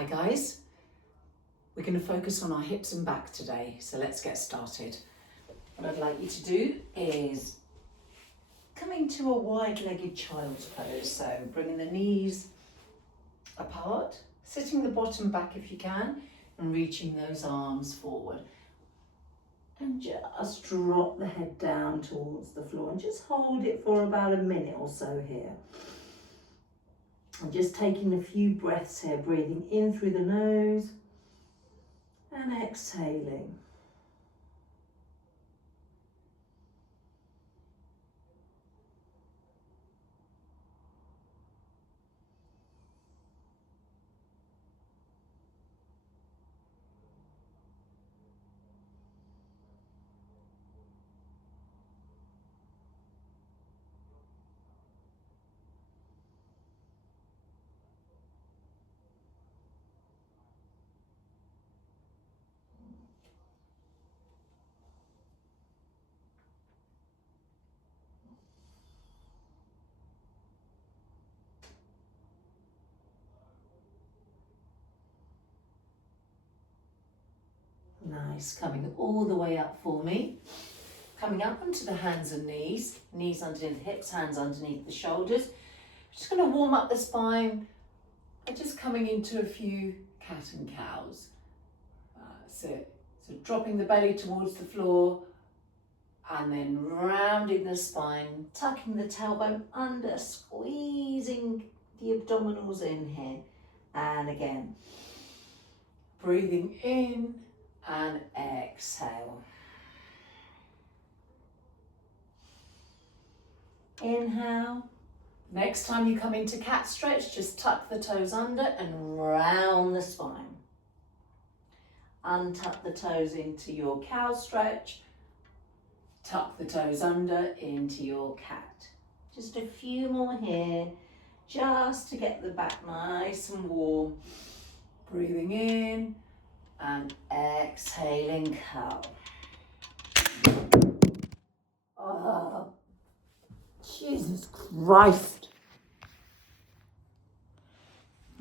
Hi guys, we're going to focus on our hips and back today, so let's get started. What I'd like you to do is come into a wide-legged child's pose, so bringing the knees apart, sitting the bottom back if you can, and reaching those arms forward. And just drop the head down towards the floor and just hold it for about a minute or so here. And just taking a few breaths here, breathing in through the nose and exhaling. Nice, coming all the way up for me. Coming up onto the hands and knees, knees underneath the hips, hands underneath the shoulders. Just going to warm up the spine by just coming into a few cat and cows. That's it. So dropping the belly towards the floor and then rounding the spine, tucking the tailbone under, squeezing the abdominals in here. And again, breathing in and exhale. Inhale. Next time you come into cat stretch, just tuck the toes under and round the spine. Untuck the toes into your cow stretch. Tuck the toes under into your cat. Just a few more here, just to get the back nice and warm. Breathing in and exhaling cow. Oh, Jesus Christ.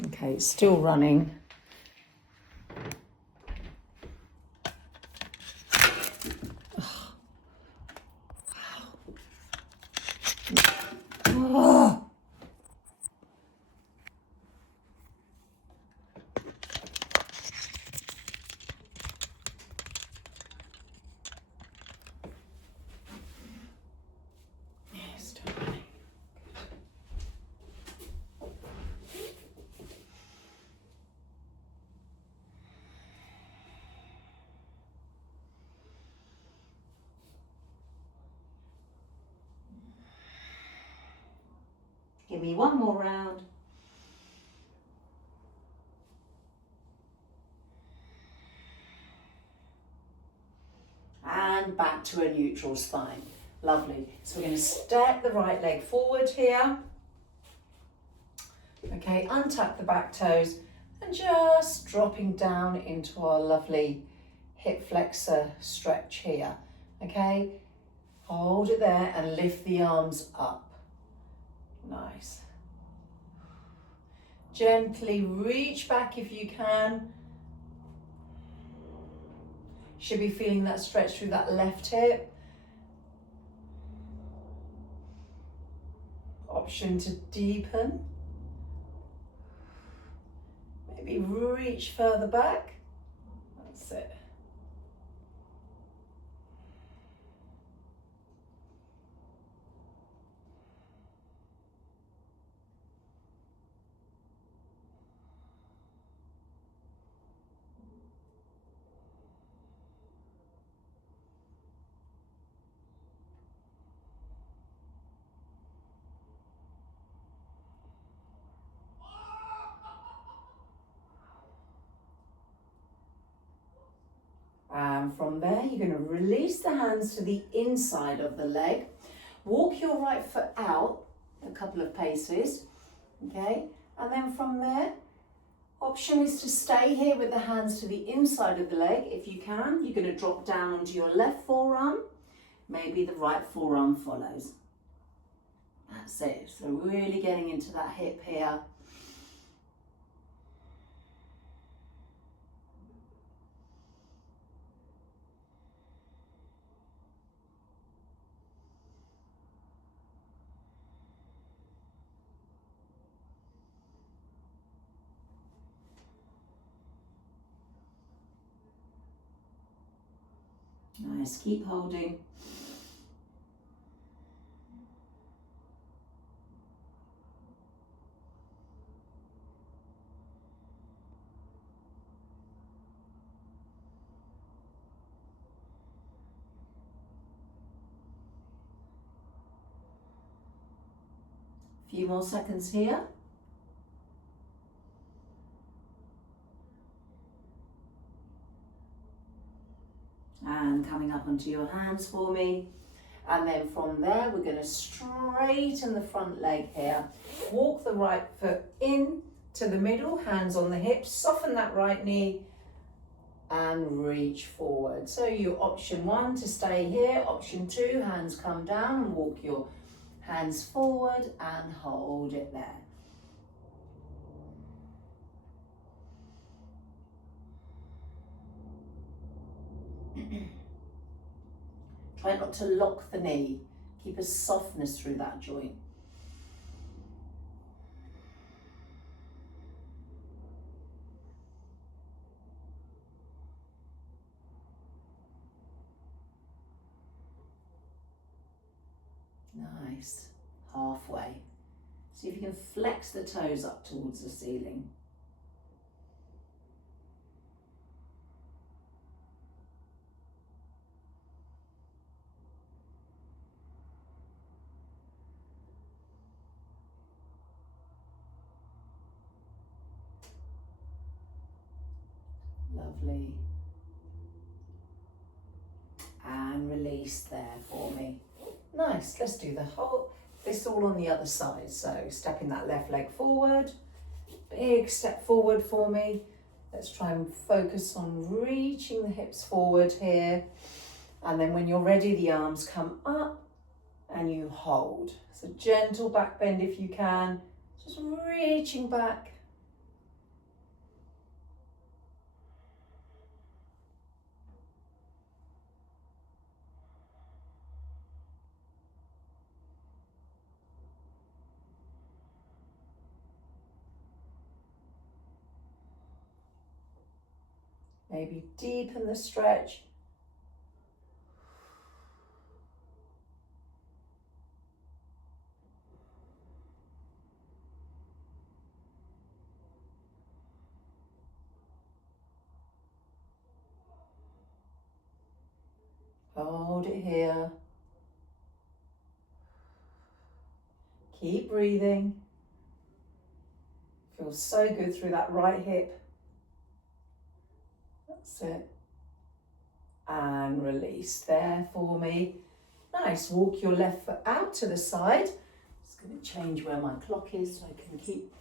Okay, it's still running. Oh. Give me one more round. And back to a neutral spine. Lovely. So we're going to step the right leg forward here. Okay, untuck the back toes and just dropping down into our lovely hip flexor stretch here. Okay, hold it there and lift the arms up. Nice. Gently reach back if you can. Should be feeling that stretch through that left hip. Option to deepen. Maybe reach further back. That's it. And from there, you're going to release the hands to the inside of the leg. Walk your right foot out a couple of paces, okay? And then from there, option is to stay here with the hands to the inside of the leg. If you can, you're going to drop down onto your left forearm. Maybe the right forearm follows. That's it. So really getting into that hip here. Nice, keep holding. Few more seconds here. And coming up onto your hands for me. And then from there, we're going to straighten the front leg here. Walk the right foot in to the middle, hands on the hips, soften that right knee and reach forward. So your option 1 to stay here, option 2, hands come down and walk your hands forward and hold it there. Try not to lock the knee. Keep a softness through that joint. Nice. Halfway. See if you can flex the toes up towards the ceiling. Lovely. And release there for me. Nice, let's do this all on the other side. So stepping that left leg forward, big step forward for me. Let's try and focus on reaching the hips forward here. And then when you're ready, the arms come up and you hold. So gentle back bend if you can, just reaching back. Maybe deepen the stretch. Hold it here. Keep breathing. Feels so good through that right hip. That's it. And release there for me. Nice, walk your left foot out to the side. Just going to change where my clock is so I can keep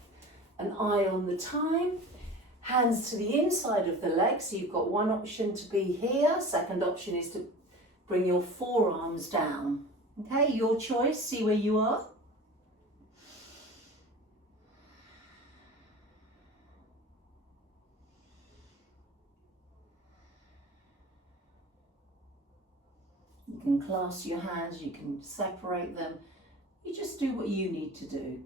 an eye on the time. Hands to the inside of the leg, so you've got one option to be here. Second option is to bring your forearms down. Okay, your choice, see where you are. You can clasp your hands, you can separate them. You just do what you need to do.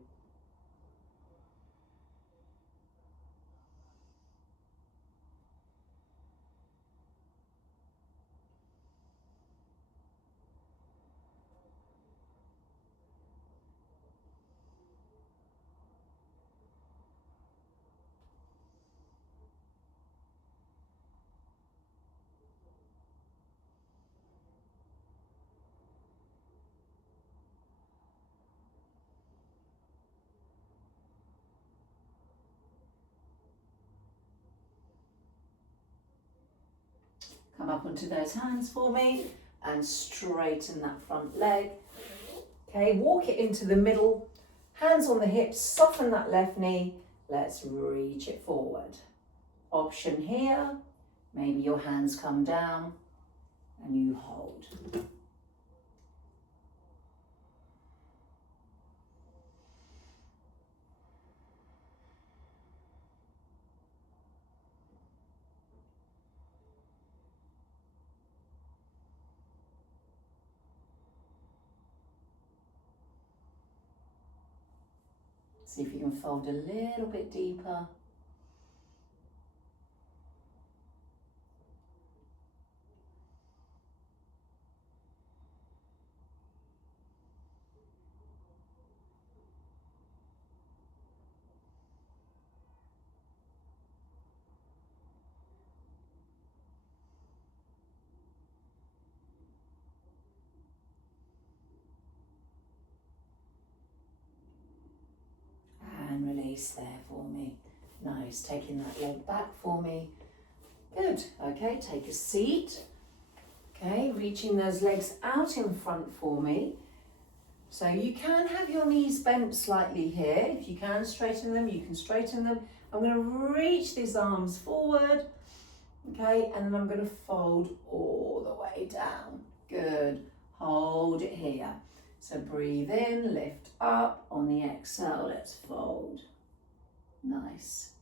Come up onto those hands for me and straighten that front leg. Okay, walk it into the middle, hands on the hips, soften that left knee. Let's reach it forward. Option here, maybe your hands come down and you hold. See if you can fold a little bit deeper. release there for me. Nice, taking that leg back for me. Good, okay, take a seat. Okay, reaching those legs out in front for me. So you can have your knees bent slightly here. If you can straighten them, you can straighten them. I'm going to reach these arms forward, okay, and then I'm going to fold all the way down. Good, hold it here. So breathe in, lift up, on the exhale, let's fold. Nice.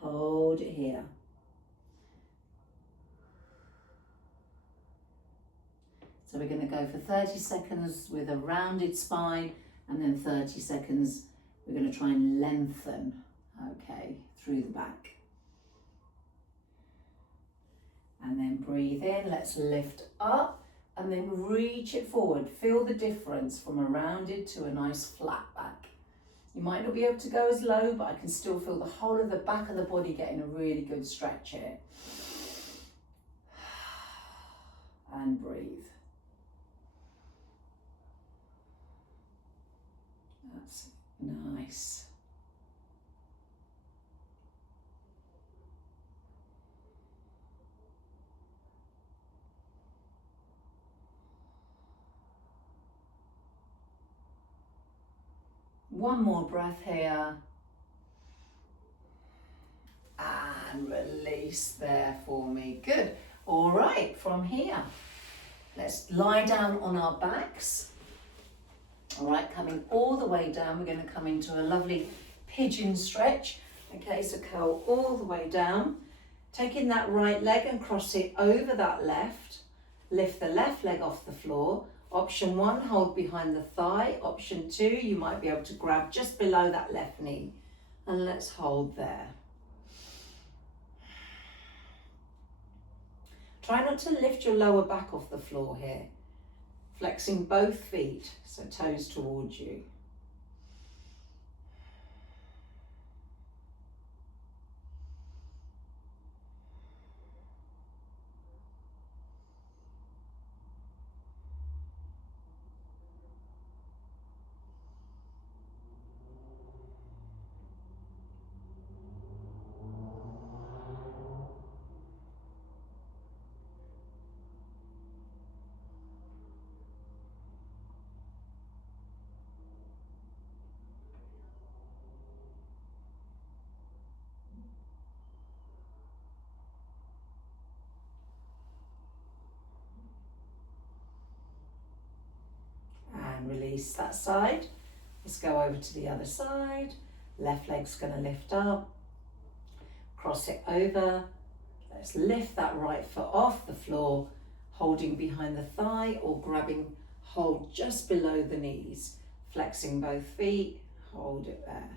Hold it here. So we're going to go for 30 seconds with a rounded spine, and then 30 seconds we're going to try and lengthen, okay, through the back. And then breathe in, let's lift up, and then reach it forward. Feel the difference from a rounded to a nice flat back. You might not be able to go as low, but I can still feel the whole of the back of the body getting a really good stretch here. And breathe. That's nice. One more breath here. And release there for me. Good. All right, from here, let's lie down on our backs. All right, coming all the way down, we're going to come into a lovely pigeon stretch. Okay, so curl all the way down. Taking that right leg and cross it over that left. Lift the left leg off the floor. Option 1, hold behind the thigh. Option 2, you might be able to grab just below that left knee. And let's hold there. Try not to lift your lower back off the floor here. Flexing both feet, so toes towards you. And release that side. Let's go over to the other side. Left leg's going to lift up. Cross it over. Let's lift that right foot off the floor, holding behind the thigh or grabbing hold just below the knees. Flexing both feet, hold it there.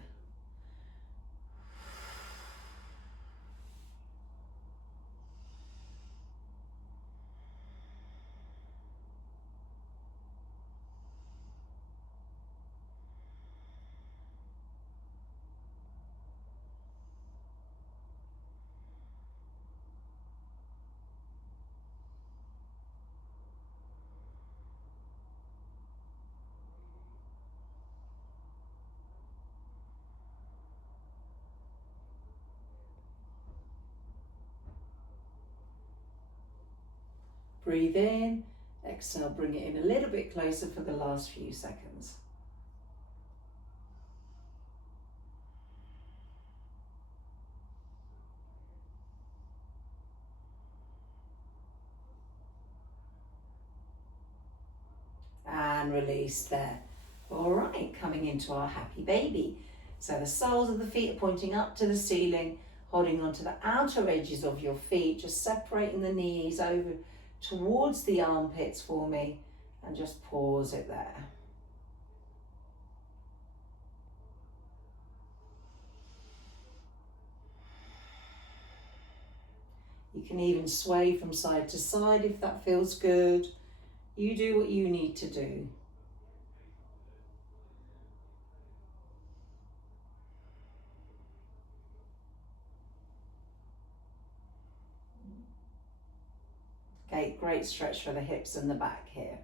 Breathe in, exhale, bring it in a little bit closer for the last few seconds. And release there. All right, coming into our happy baby. So the soles of the feet are pointing up to the ceiling, holding onto the outer edges of your feet, just separating the knees over towards the armpits for me, and just pause it there. You can even sway from side to side if that feels good. You do what you need to do. Okay, great stretch for the hips and the back here.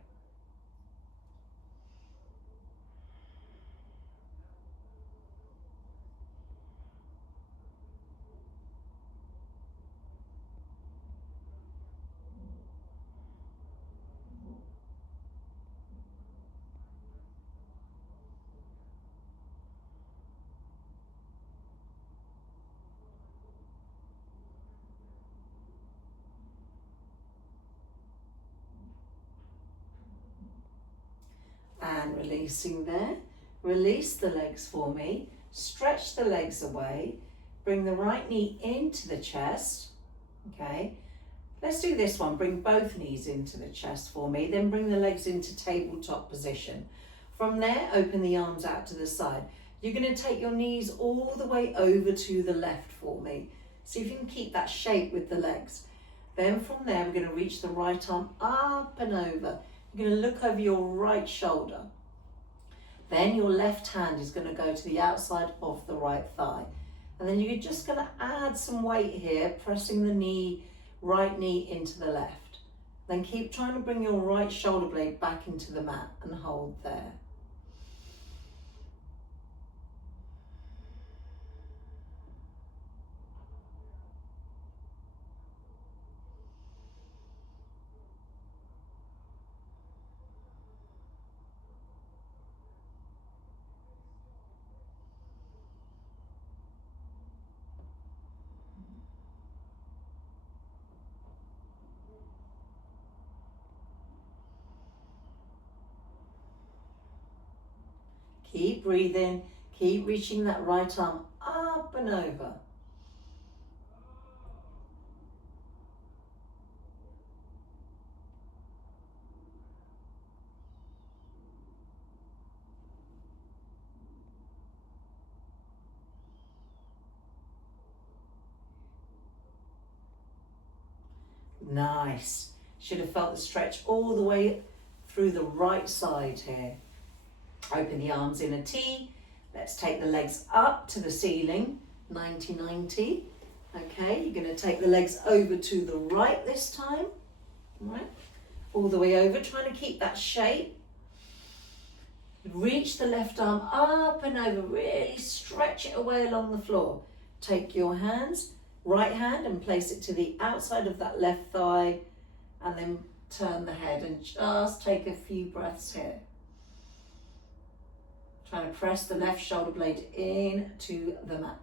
And releasing there. Release the legs for me. Stretch the legs away. Bring the right knee into the chest. Okay. Let's do this one. Bring both knees into the chest for me. Then bring the legs into tabletop position. From there, open the arms out to the side. You're going to take your knees all the way over to the left for me. See if you can keep that shape with the legs. Then from there, we're going to reach the right arm up and over. You're going to look over your right shoulder. Then your left hand is going to go to the outside of the right thigh. And then you're just going to add some weight here, pressing the right knee into the left. Then keep trying to bring your right shoulder blade back into the mat and hold there. Keep breathing, keep reaching that right arm up and over. Nice. Should have felt the stretch all the way through the right side here. Open the arms in a T. Let's take the legs up to the ceiling, 90-90. Okay, you're going to take the legs over to the right this time. Right, all the way over, trying to keep that shape. Reach the left arm up and over, really stretch it away along the floor. Take your hands, right hand, and place it to the outside of that left thigh, and then turn the head and just take a few breaths here. Trying to press the left shoulder blade into the mat.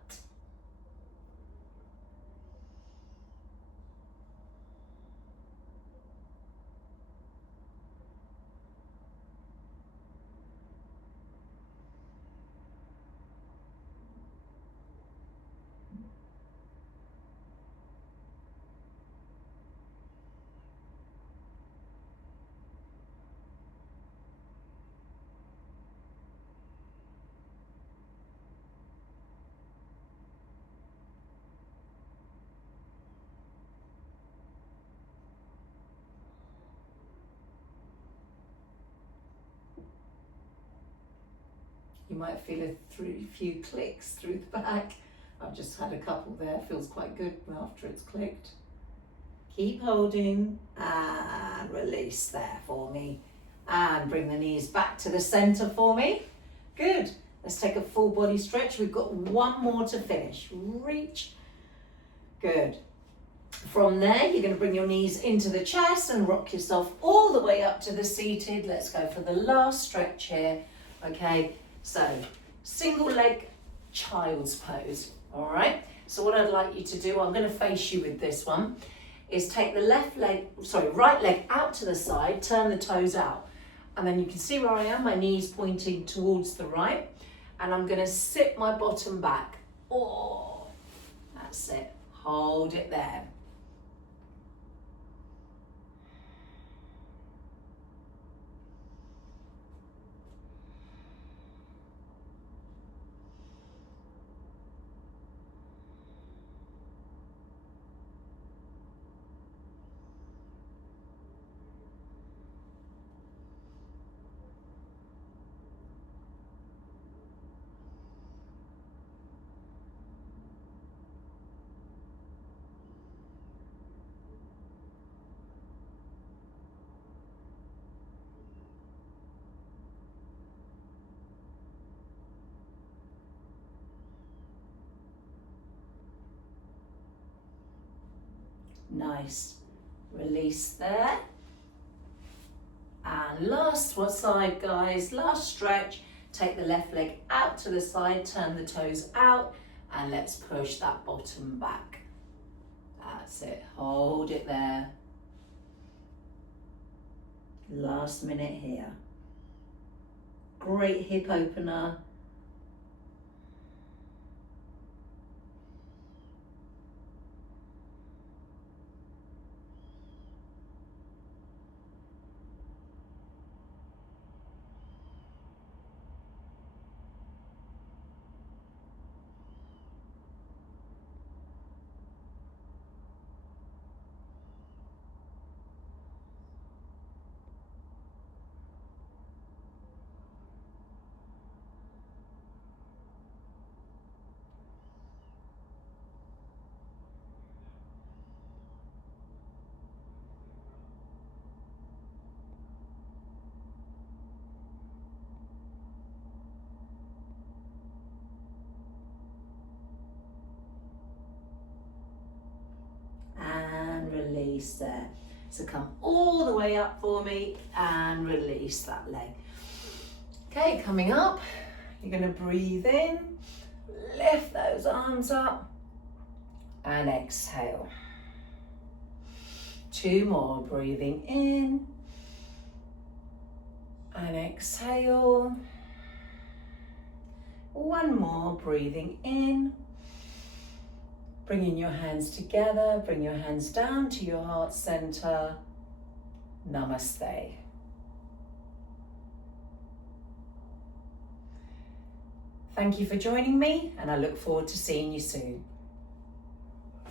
You might feel a few clicks through the back. I've just had a couple there. Feels quite good after it's clicked. Keep holding and release there for me. And bring the knees back to the center for me. Good. Let's take a full body stretch. We've got one more to finish. Reach. Good. From there, you're going to bring your knees into the chest and rock yourself all the way up to the seated. Let's go for the last stretch here. Okay. So, single leg child's pose, all right? So what I'd like you to do, I'm going to face you with this one, is take the right leg out to the side, turn the toes out. And then you can see where I am, my knees pointing towards the right. And I'm going to sit my bottom back. Oh, that's it. Hold it there. Nice. Release there. And last side, guys. Last stretch. Take the left leg out to the side, turn the toes out, and let's push that bottom back. That's it. Hold it there. Last minute here. great hip opener. And release there. So come all the way up for me and release that leg. Okay, coming up, you're going to breathe in, lift those arms up and exhale. 2 more, breathing in and exhale. 1 more, breathing in. Bringing your hands together, bring your hands down to your heart center. Namaste. Thank you for joining me, and I look forward to seeing you soon.